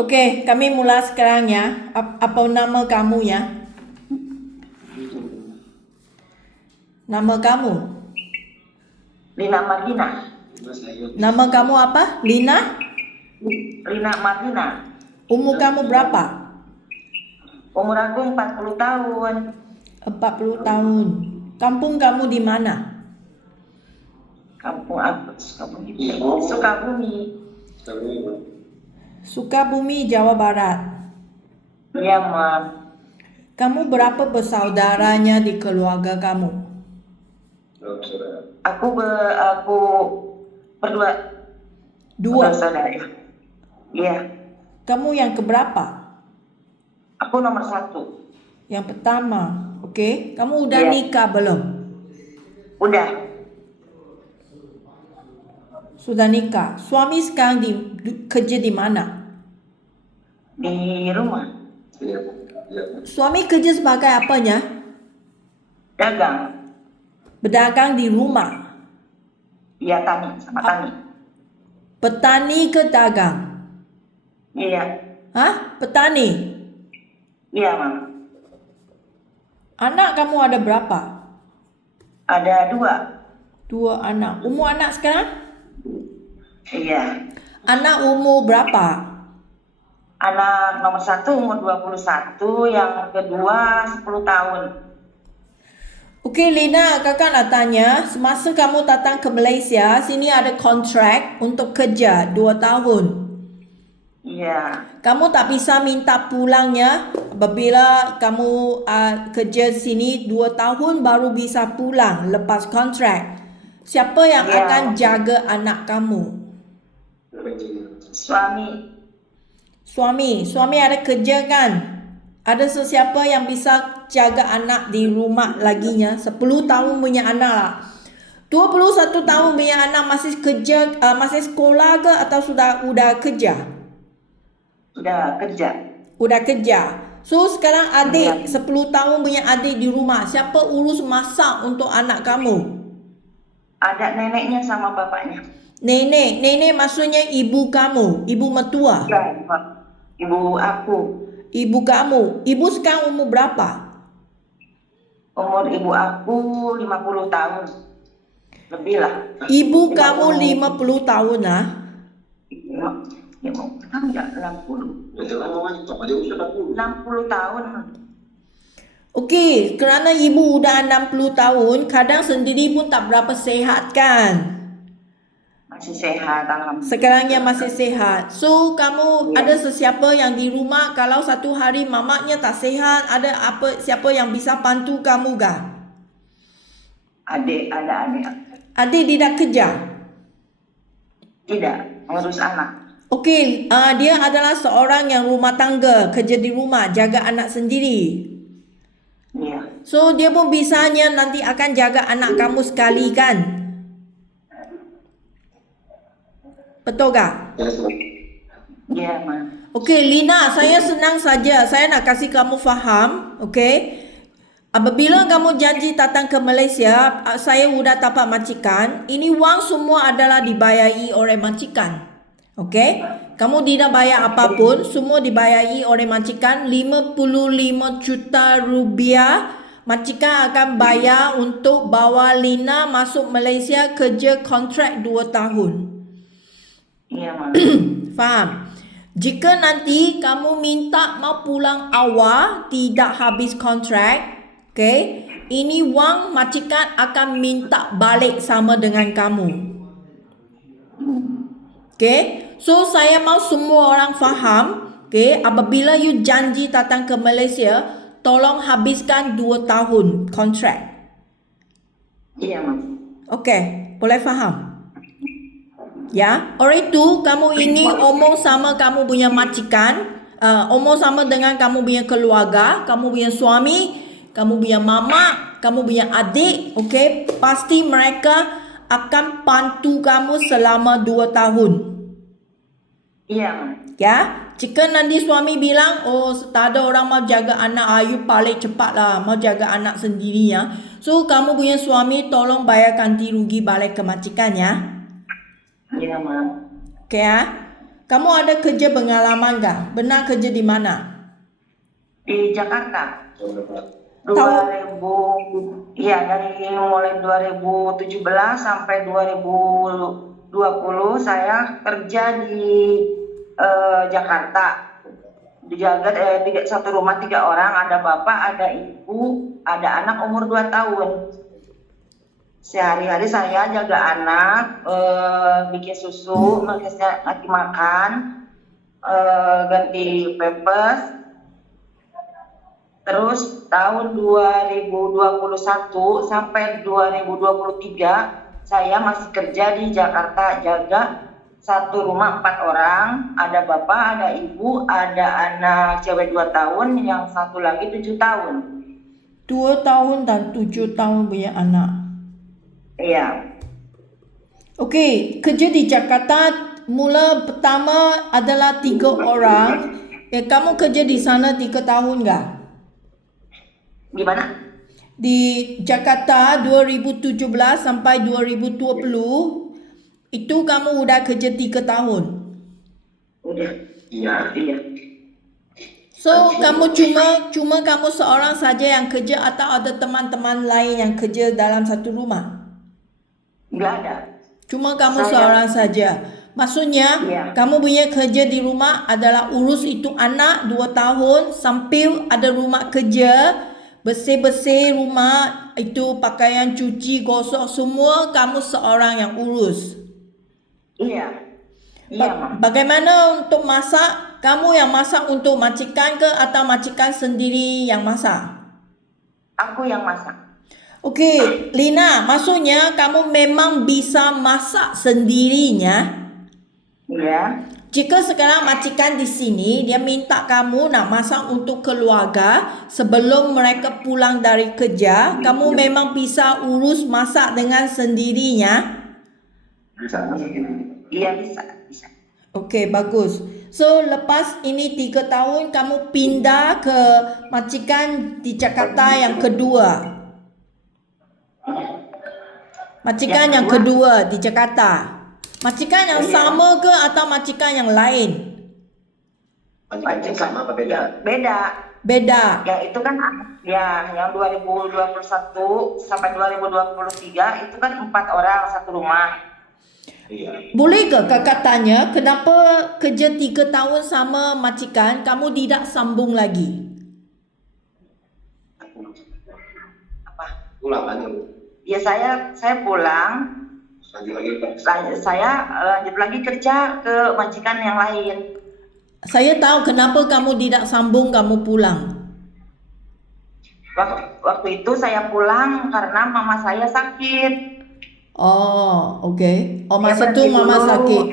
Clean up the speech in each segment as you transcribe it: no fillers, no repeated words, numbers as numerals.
Okey, kami mula sekarang ya. Apa nama kamu ya? Nama kamu? Lina Madina. Nama kamu apa? Lina? Lina Madina. Umur kamu berapa? Umur aku 40 tahun. 40 tahun. Kampung kamu di mana? Kampung aku Sukabumi. Sukabumi, Jawa Barat. Iya, Mam. Kamu berapa bersaudaranya di keluarga kamu? Aku berdua. Dua. Saudara. Iya. Kamu yang keberapa? Aku nomor 1. Yang pertama. Okey. Kamu udah Iya. nikah belum? Udah. Sudah nikah. Suami sekarang kerja di mana? Di rumah. Suami kerja sebagai apanya? Dagang. Berdagang di rumah. Iya, sama tani. Petani ke dagang? Iya. Hah? Petani? Iya, Mam. Anak kamu ada berapa? Ada 2. 2 anak. Umur anak sekarang? Iya. Anak umur berapa? Anak nomor 1 umur 21, yang kedua 10 tahun. Okey Lina, kakak nak tanya, semasa kamu datang ke Malaysia, sini ada kontrak untuk kerja 2 tahun. Iya. Kamu tak bisa minta pulangnya apabila kamu kerja sini 2 tahun baru bisa pulang lepas kontrak. Siapa yang Ya. akan jaga anak kamu? Suami ada kerja kan? Ada sesiapa yang bisa jaga anak di rumah laginya? 10 tahun punya anak lah. 21 tahun punya anak masih kerja, masih sekolah ke atau udah kerja? Udah kerja. So sekarang adik 10 tahun punya adik di rumah, siapa urus masak untuk anak kamu? Ada neneknya sama bapaknya. Nenek maksudnya ibu kamu, ibu mertua. Ya, ibu aku. Ibu kamu. Ibu sekarang umur berapa? Umur ibu aku 50 tahun. Lebih lah. Ibu kamu 50 tahun lah. Ya mau tahu enggak 60. 60 tahun. Okey, kerana ibu udah 60 tahun, kadang sendiri pun tak berapa sehat kan? Masih sehat, alhamdulillah. Sekarangnya masih sehat. So, kamu ada sesiapa yang di rumah kalau satu hari mamaknya tak sehat, ada siapa yang bisa bantu kamu kah? Ada adik. Adik tidak kerja? Tidak, ngurus anak. Okey, dia adalah seorang yang rumah tangga, kerja di rumah, jaga anak sendiri. Iya. So, dia pun bisanya nanti akan jaga anak kamu sekali kan? Betul tak? Ya, Ma. Okey, Lina, saya senang saja. Saya nak kasih kamu faham, okey? Apabila kamu janji datang ke Malaysia, saya sudah dapat majikan. Ini wang semua adalah dibayari oleh majikan. Okey? Kamu tidak bayar apapun, semua dibayari oleh majikan. 55 juta rupiah majikan akan bayar untuk bawa Lina masuk Malaysia kerja kontrak 2 tahun. Iya, Ma. Faham? Jika nanti kamu minta mau pulang awal, tidak habis kontrak, okay, ini wang majikan akan minta balik sama dengan kamu. Okay, so saya mau semua orang faham, okay, apabila you janji datang ke Malaysia, tolong habiskan 2 tahun kontrak. Iya, Ma. Okay, boleh faham? Ya, oleh itu kamu ini omong sama kamu punya majikan, omong sama dengan kamu punya keluarga, kamu punya suami, kamu punya mama, kamu punya adik, okey? Pasti mereka akan bantu kamu selama 2 tahun. Iya, Ma. Ya, jika nanti suami bilang, oh tak ada orang mau jaga anak, ayu balik cepatlah, mau jaga anak sendiri ya. So, kamu punya suami tolong bayar ganti rugi balik ke majikan ya. Iya, Ma. Okay, ya. Kamu ada kerja pengalaman kah? Benar kerja di mana? Di Jakarta. Tahu 2000, ya dari mulai 2017 sampai 2020 saya kerja di Jakarta. Dijaga di satu rumah 3 orang, ada bapak, ada ibu, ada anak umur 2 tahun. Sehari-hari saya jaga anak, bikin susu, ngasih makan, ganti pampers. Terus tahun 2021 sampai 2023 saya masih kerja di Jakarta, jaga satu rumah 4 orang, ada bapak, ada ibu, ada anak cewek 2 tahun, yang satu lagi 7 tahun. 2 tahun dan 7 tahun punya anak. Iya, Okey, kerja di Jakarta mula pertama adalah 3 orang. Kamu kerja di sana 3 tahun enggak? gimana? Di Jakarta 2017 sampai 2020 itu kamu udah kerja 3 tahun. Udah. Iya. So kamu cuma kamu seorang saja yang kerja atau ada teman-teman lain yang kerja dalam satu rumah? Nggak ada. Cuma kamu Saya- seorang saja. Maksudnya Iya. kamu punya kerja di rumah adalah urus itu anak 2 tahun sambil ada rumah kerja, bersih-bersih rumah, itu pakaian cuci, gosok, semua kamu seorang yang urus. Iya. Iya, Mak. Bagaimana untuk masak? Kamu yang masak untuk majikan ke atau majikan sendiri yang masak? Aku yang masak. Okey, Lina, maksudnya kamu memang bisa masak sendirinya. Iya. Jika sekarang majikan di sini dia minta kamu nak masak untuk keluarga sebelum mereka pulang dari kerja, kamu memang bisa urus masak dengan sendirinya. Iya, bisa. Okey, bagus. So, lepas ini 3 tahun kamu pindah ke majikan di Jakarta yang kedua. Majikan yang kedua di Jakarta. Majikan yang sama ke atau majikan yang lain? Majikan sama apa beda? Beda. Beda. Yang itu kan ya, yang 2021 sampai 2023 itu kan 4 orang satu rumah. Iya. Boleh ke kakak tanya kenapa kerja 3 tahun sama majikan kamu tidak sambung lagi? Apa? Pulang aja lu. Ya saya pulang, Lanjut lagi Pak. saya lanjut lagi kerja ke majikan yang lain. Saya tahu kenapa kamu tidak sambung kamu pulang. Waktu itu saya pulang karena mama saya sakit. Oh, okey. Oh, Dia masa tu berhenti mama dulu. sakit.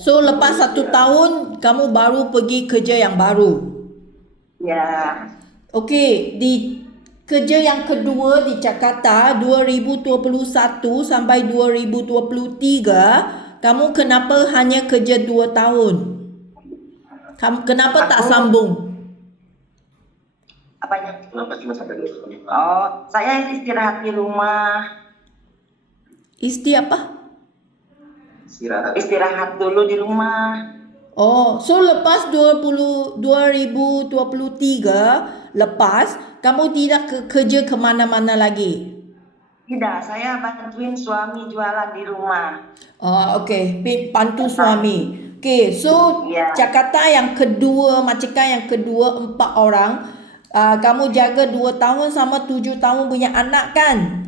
So, lepas 1 tahun kamu baru pergi kerja yang baru. Ya, Okey, di kerja yang kedua di Jakarta 2021 sampai 2023, kamu kenapa hanya kerja 2 tahun? Kenapa tak sambung? apanya? Kenapa cuma sampai 2 tahun? Oh, saya istirahat di rumah. Apa? Istirahat. Istirahat dulu di rumah. Oh, so lepas 2023, lepas kamu tidak kerja ke mana-mana lagi? Tidak, saya bantuin suami jualan di rumah. Oh, okey. Bantu suami. Okey, so Ya. Jakarta yang kedua, majikan yang kedua 4 orang. Kamu jaga 2 tahun sama 7 tahun punya anak kan?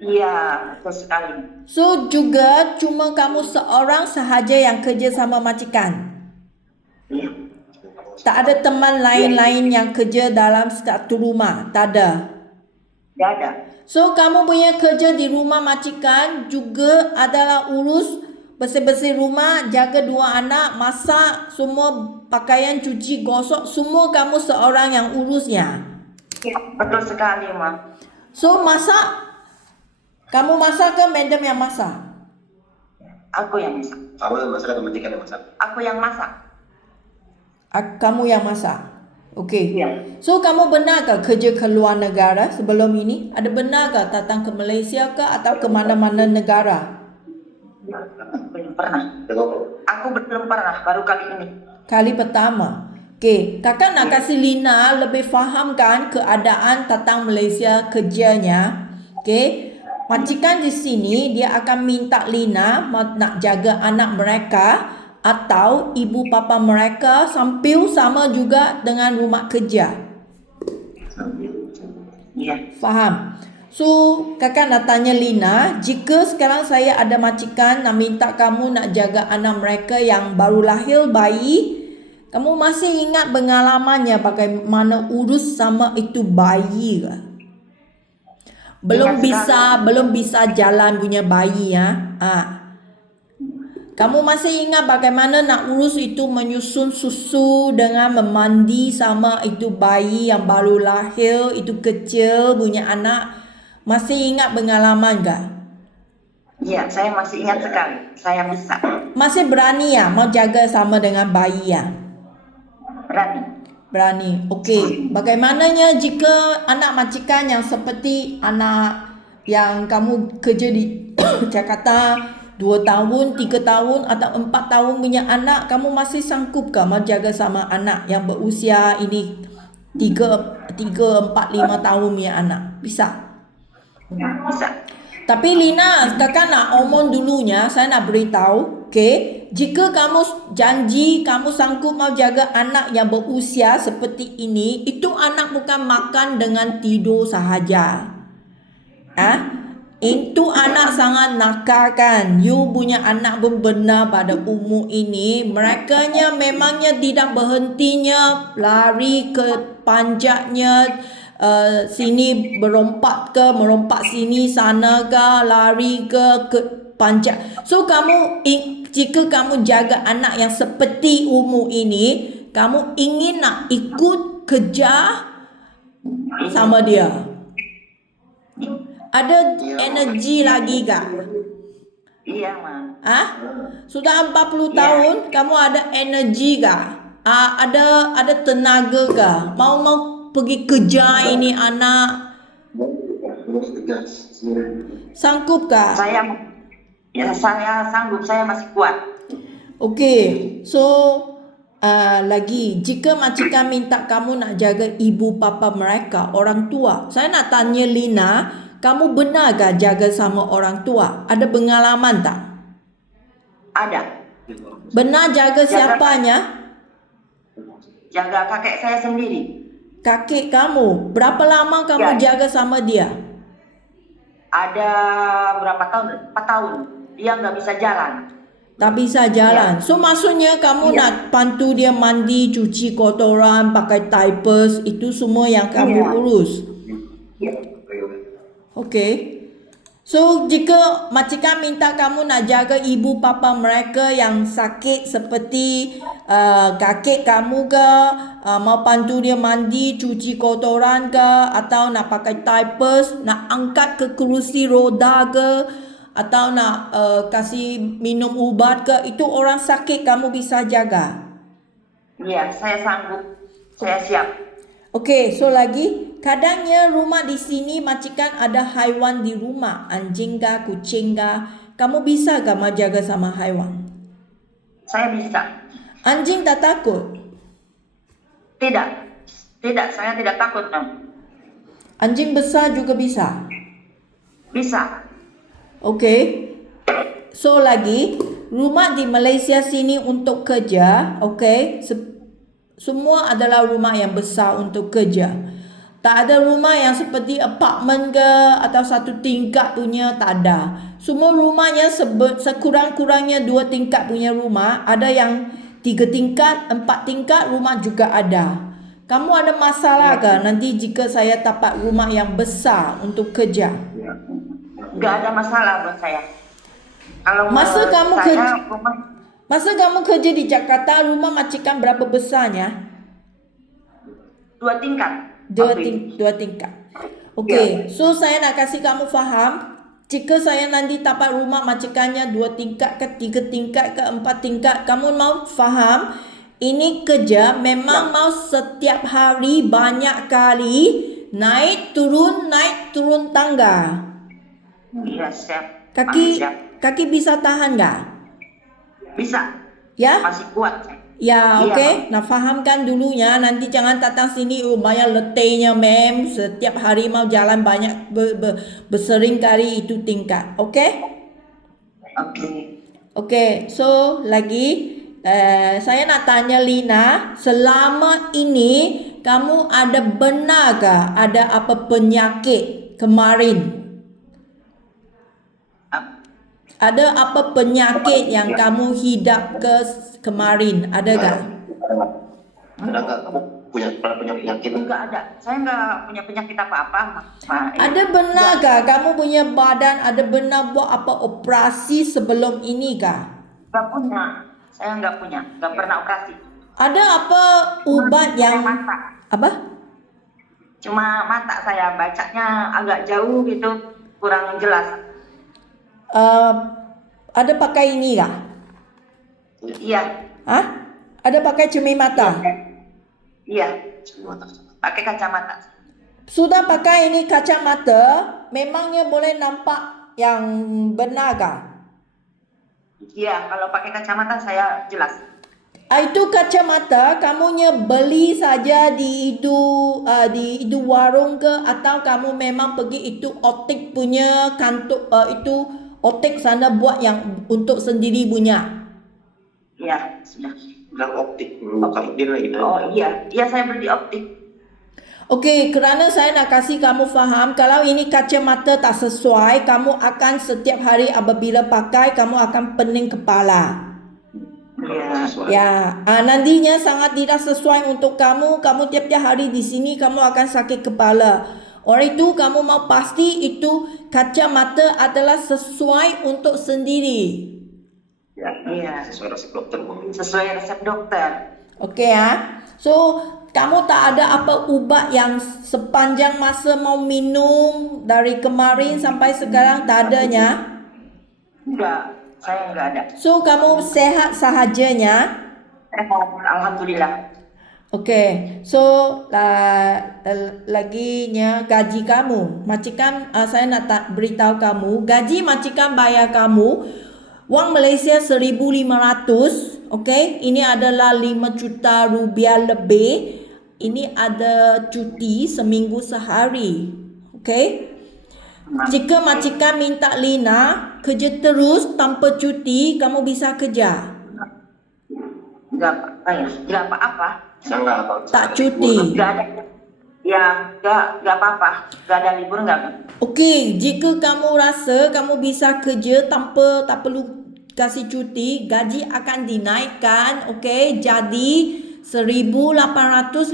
Iya, betul sekali. So juga cuma kamu seorang sahaja yang kerja sama majikan. Iya. Tak ada teman lain-lain yang kerja dalam satu rumah. Tak ada. Tidak ada. So kamu punya kerja di rumah majikan juga adalah urus bersih-bersih rumah, jaga 2 anak, masak, semua pakaian cuci, gosok, semua kamu seorang yang urusnya. Ya, betul sekali, Ma. So masak, kamu masak ke madam yang masak? Aku yang masak. Awal masalah majikan yang masak. Aku yang masak. Kamu yang masak. Okey. Iya. So kamu benar ke kerja ke luar negara sebelum ini? Ada benar ke datang ke Malaysia ke atau ke mana-mana negara? Belum pernah. Tengok. Aku belum pernah, baru kali ini. Kali pertama. Okey, kakak nak kasih Lina lebih fahamkan keadaan tentang Malaysia kerjanya. Okey. Majikan di sini dia akan minta Lina nak jaga anak mereka atau ibu bapa mereka sambil sama juga dengan rumah kerja. Iya. Faham? So, kakak nak tanya Lina, jika sekarang saya ada majikan nak minta kamu nak jaga anak mereka yang baru lahir bayi, kamu masih ingat pengalamannya bagaimana urus sama itu bayi ke? Belum bisa jalan punya bayi ya. Kamu masih ingat bagaimana nak urus itu menyusun susu dengan memandi sama itu bayi yang baru lahir, itu kecil punya anak. Masih ingat pengalaman tak? Iya, saya masih ingat sekali. Saya bisa. Masih berani ya mau jaga sama dengan bayi ya? Berani. Berani. Okey. Bagaimananya jika anak majikan yang seperti anak yang kamu kerja di Jakarta 2 tahun, 3 tahun atau 4 tahun punya anak, kamu masih sanggup ke mau jaga sama anak yang berusia ini 3, 4, 5 tahun punya anak? Bisa? Bisa. Tapi Lina, kakak nak omong dulunya, saya nak beritahu, okay? Jika kamu janji kamu sanggup mau jaga anak yang berusia seperti ini, itu anak bukan makan dengan tidur sahaja. Itu anak sangat nakal kan. You punya anak pun benar pada umur ini. Merekanya memangnya tidak berhentinya lari ke panjatnya, sini merompat sini sana ke, lari ke panjat. So kamu jika kamu jaga anak yang seperti umur ini, kamu ingin nak ikut kerja sama dia. Ada energi lagi kak? Iya, Ma. Sudah 40 tahun kamu ada energi kak? Ada tenaga kak? Mau pergi kerja ini anak? Sanggup kak? Saya sanggup, saya masih kuat. Okey, so lagi jika majikan minta kamu nak jaga ibu bapa mereka, orang tua, saya nak tanya Lina, kamu benar ke jaga sama orang tua? Ada pengalaman tak? Ada. Benar jaga siapanya? Jaga kakek saya sendiri. Kakek kamu. Berapa lama kamu jaga sama dia? Ada berapa tahun? 4 tahun. Dia nggak bisa jalan. Tak bisa jalan. So maksudnya kamu nak bantu dia mandi, cuci kotoran, pakai diapers, itu semua yang kamu urus. Okey. So jika majikan minta kamu nak jaga ibu bapa mereka yang sakit seperti kakek kamu ke, mau bantu dia mandi, cuci kotoran ke, atau nak pakai diapers, nak angkat ke kerusi roda ke, atau nak kasih minum ubat ke, itu orang sakit kamu bisa jaga. Iya, saya sanggup. Saya siap. Okey, so lagi, kadangnya rumah di sini majikan ada haiwan di rumah, anjing ke, kucing ke. Kamu bisa ke mau jaga sama haiwan? Saya bisa. Anjing tak takut? Tidak, saya tidak takut, Nom. Anjing besar juga bisa? Bisa. Okey. So lagi, rumah di Malaysia sini untuk kerja, okey, semua adalah rumah yang besar untuk kerja. Tak ada rumah yang seperti apartmen ke atau 1 tingkat punya, tak ada. Semua rumahnya sekurang-kurangnya 2 tingkat punya rumah. Ada yang 3 tingkat, 4 tingkat rumah juga ada. Kamu ada masalah ke nanti jika saya dapat rumah yang besar untuk kerja? Nggak ada masalah buat saya. Kalau Masa kamu saya, kamu kerja di Jakarta, rumah majikan berapa besarnya? 2 tingkat. 2 tingkat. Okey, so saya nak kasih kamu faham, jika saya nanti dapat rumah majikannya 2 tingkat ke, 3 tingkat ke, 4 tingkat, kamu mau faham, ini kerja memang mau setiap hari banyak kali naik turun tangga. Iya, siap. Kaki Siap. Kaki bisa tahan nggak? Bisa, Ya? masih kuat. Ya, Iya, oke. Nah, fahamkan dulunya. Nanti jangan datang sini, oh banyak letihnya, mem. Setiap hari mau jalan banyak, bersering kali itu tingkat. Oke? Oke. Oke, so lagi saya nak tanya Lina, selama ini kamu ada benar ke ada apa penyakit kemarin? Ap- Ada apa penyakit yang kamu hidap ke kemarin? Ada gak? Ada nggak kamu pernah punya penyakit? Enggak ada. Saya enggak punya penyakit apa-apa, Ada benar gak kamu punya badan ada benar buat apa operasi sebelum ini kah? Enggak punya. Saya enggak punya. Enggak pernah operasi. Ada apa ubat Cuma yang mata. apa? Cuma mata saya bacanya agak jauh gitu, kurang jelas. Eh, ada pakai ini kah? Iya. Hah? Ada pakai cermin mata? Iya. Semua tak sama. Pakai kacamata. Sudah pakai ini kacamata, memangnya boleh nampak yang benar kah? Iya, kalau pakai kacamata saya jelas. Itu kacamata kamunya beli saja di itu warung ke atau kamu memang pergi itu optik punya kantor itu optik sana buat yang untuk sendiri punya. Iya, sudah. Bilang optik, bukan dia lagi. Oh iya, iya saya beli di optik. Okey, kerana saya nak kasih kamu faham kalau ini kacamata tak sesuai, kamu akan setiap hari apabila pakai kamu akan pening kepala. Iya. Ya, nantinya sangat tidak sesuai untuk kamu. Kamu tiap-tiap hari di sini kamu akan sakit kepala. Oleh itu kamu mau pasti itu kacamata adalah sesuai untuk sendiri. Iya. Sesuai resep dokter. Sesuai resep dokter. Okey ya. So, kamu tak ada apa ubat yang sepanjang masa mau minum dari kemarin sampai sekarang tak adanya? Enggak, saya enggak ada. So, kamu sehat sahajanya? Alhamdulillah. Okey, so laginya gaji kamu. Majikan saya nak beritahu kamu, gaji majikan bayar kamu wang Malaysia 1,500. Okey, ini adalah 5 juta rupiah lebih. Ini ada cuti seminggu sehari. Okey. Jika majikan minta Lina kerja terus tanpa cuti, kamu bisa kerja. Enggak apa-apa. Saya nggak apa. Tak cuti. Enggak ada. Ya, enggak apa-apa. Enggak ada libur enggak. Okey, jika kamu rasa kamu bisa kerja tanpa tak perlu kasih cuti, gaji akan dinaikkan. Okey, jadi 1,850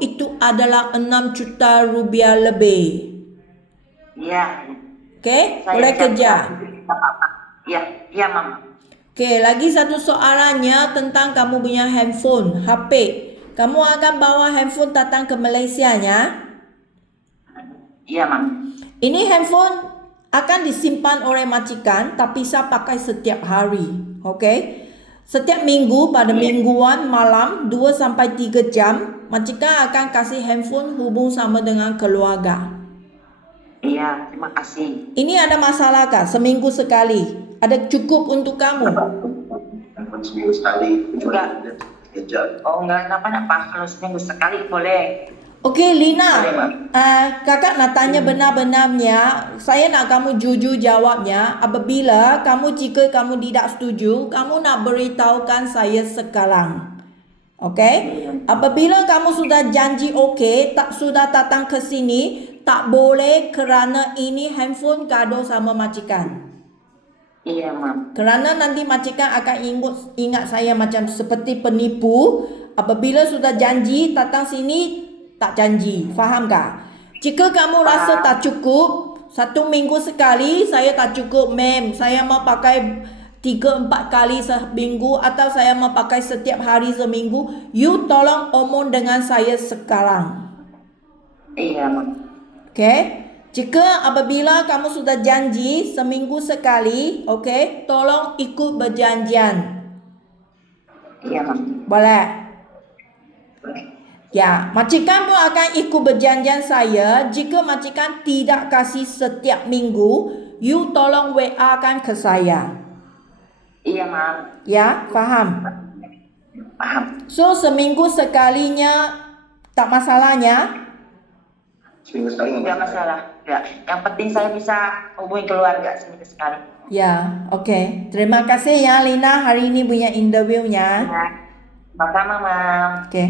itu adalah 6 juta rupiah lebih. Iya. Okey, Saya boleh siap. kerja. Enggak apa-apa. Iya, iya, Mam. Okey, lagi satu soalannya tentang kamu punya handphone, HP. Kamu akan bawa handphone datang ke Malaysia nya? Iya, Mam. Ini handphone akan disimpan oleh majikan tapi saya pakai setiap hari. Okey? Setiap minggu pada mingguan malam 2 sampai 3 jam majikan akan kasih handphone hubung sama dengan keluarga. Iya, terima kasih. Ini ada masalah kah? Seminggu sekali. Ada cukup untuk kamu? Handphone seminggu sekali. Enggak. Kerja. Oh, enggak kenapa-napa. Kalau seminggu sekali boleh. Okey Lina, Boleh, Mak. kakak nak tanya benar-benarnya, saya nak kamu jujur jawabnya. Apabila jika kamu tidak setuju, kamu nak beritahukan saya sekarang. Okey? Apabila kamu sudah janji okey, tak sudah datang ke sini, tak boleh kerana ini handphone kado sama majikan. Iya, Mam. Kerana nanti majikan akan ingat saya macam seperti penipu. Apabila sudah janji datang sini, tak janji. Faham tak? Jika kamu rasa tak cukup, 1 minggu sekali saya tak cukup, ma'am. Saya mau pakai 3-4 kali seminggu atau saya mau pakai setiap hari seminggu. You tolong omong dengan saya sekarang. Iya, Mam. Okay? Jika apabila kamu sudah janji seminggu sekali, okay, tolong ikut berjanjian. Iya, Mam. Boleh? Ya, majikan pun akan ikut berjanjian saya. Jika majikan tidak kasih setiap minggu, you tolong WA kan ke saya. Iya, Mam. Ya, faham? Paham. So seminggu sekalinya tak masalahnya? Seminggu sekali Nggak masalah. Nggak. Yang penting saya bisa hubungi keluarga seminggu sekali. Ya, oke. Terima kasih ya Lina hari ini punya interviewnya. Ya. Sama-sama, Mam. Oke.